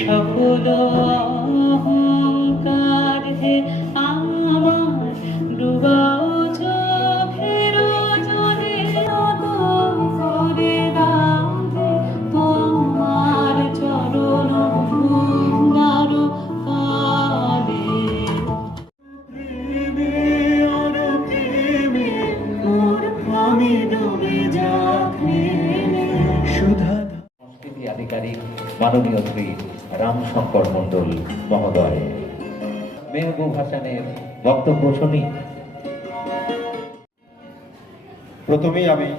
সকল অহংকার হে আমার ডুবাও চোখের জলে করে দাও হে তোমার চরণ ভৃঙ্গার কালে। আমি ডুবে যাচ্ছি সুধা। সংস্কৃতি আধিকারিক মাননীয় শ্রী রামশঙ্কর মণ্ডল মহোদয় মেহবুব হাসানের বক্তব্য শুনি। প্রথমেই আমি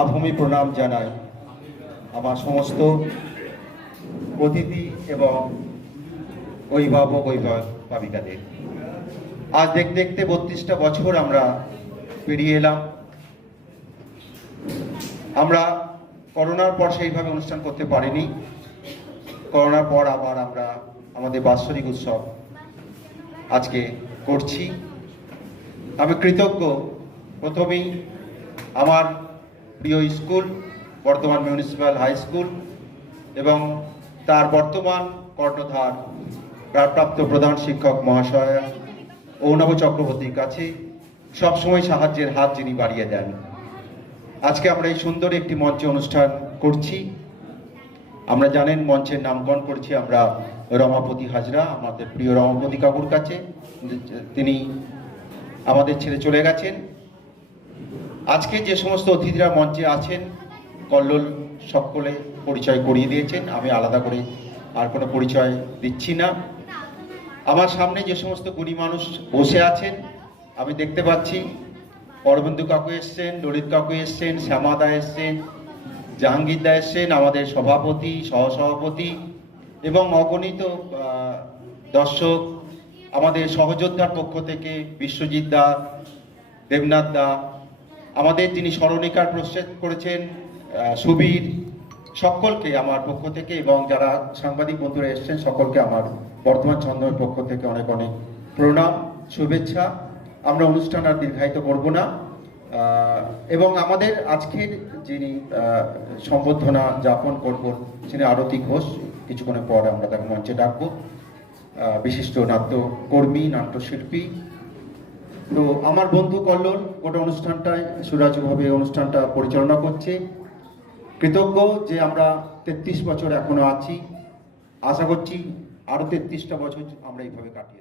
আভূমি প্রণাম জানাই আমার সমস্ত অতিথি এবং অভিভাবক অভিভাবিকাদের। আজ দেখতে দেখতে 32টা বছর আমরা পেরিয়ে এলাম। আমরা করোনার পর সেইভাবে অনুষ্ঠান করতে পারিনি। করোনার পর আবার আমরা আমাদের বাৎসরিক উৎসব আজকে করছি। আমি কৃতজ্ঞ প্রথমেই আমার প্রিয় school Bardhaman municipal high school এবং তার বর্তমান কর্ণধার ভারপ্রাপ্ত প্রধান শিক্ষক মহাশয়া অর্ণব চক্রবর্তীর কাছে সবসময় সাহায্যের হাত যিনি বাড়িয়ে দেন। আজকে আমরা এই সুন্দর একটি মঞ্চে অনুষ্ঠান করছি। আমরা জানেন মঞ্চের নামকরণ করছি আমরা রমাপতি হাজরা, আমাদের প্রিয় রমাপতি কাকুর কাছে। তিনি আমাদের ছেড়ে চলে গেছেন। আজকে যে সমস্ত অতিথিরা মঞ্চে আছেন কল্লোল সকলে পরিচয় করিয়ে দিয়েছেন, আমি আলাদা করে আর কোনো পরিচয় দিচ্ছি না। আমার সামনে যে সমস্ত গুণী মানুষ বসে আছেন আমি দেখতে পাচ্ছি অরবিন্দু কাকু এসছেন, ললিত কাকু এসছেন, শ্যামাদা এসছেন, জাহাঙ্গীর দা এসছেন, আমাদের সভাপতি সহসভাপতি এবং অগণিত দর্শক, আমাদের সহযোদ্ধার পক্ষ থেকে বিশ্বজিৎ দা, দেবনাথ দা, আমাদের যিনি স্মরণিকার প্রস্তুত করেছেন সুবীর, সকলকে আমার পক্ষ থেকে এবং যারা সাংবাদিক বন্ধুরা এসছেন সকলকে আমার বর্ধমান ছন্দের পক্ষ থেকে অনেক অনেক প্রণাম, শুভেচ্ছা। আমরা অনুষ্ঠান আর দীর্ঘায়িত করব না এবং আমাদের আজকের যিনি সম্বর্ধনা যাপন করবেন তিনি আরতি ঘোষ, কিছুক্ষণের পর আমরা তাকে মঞ্চে ডাকবো। বিশিষ্ট নাট্যকর্মী, নাট্যশিল্পী। তো আমার বন্ধু কল্লোল গোটা অনুষ্ঠানটায় সুরাজভাবে অনুষ্ঠানটা পরিচালনা করছে। কৃতজ্ঞ যে আমরা 33 বছর এখনো আছি। আশা করছি আরো 33টা বছর আমরা এইভাবে কাটিয়ে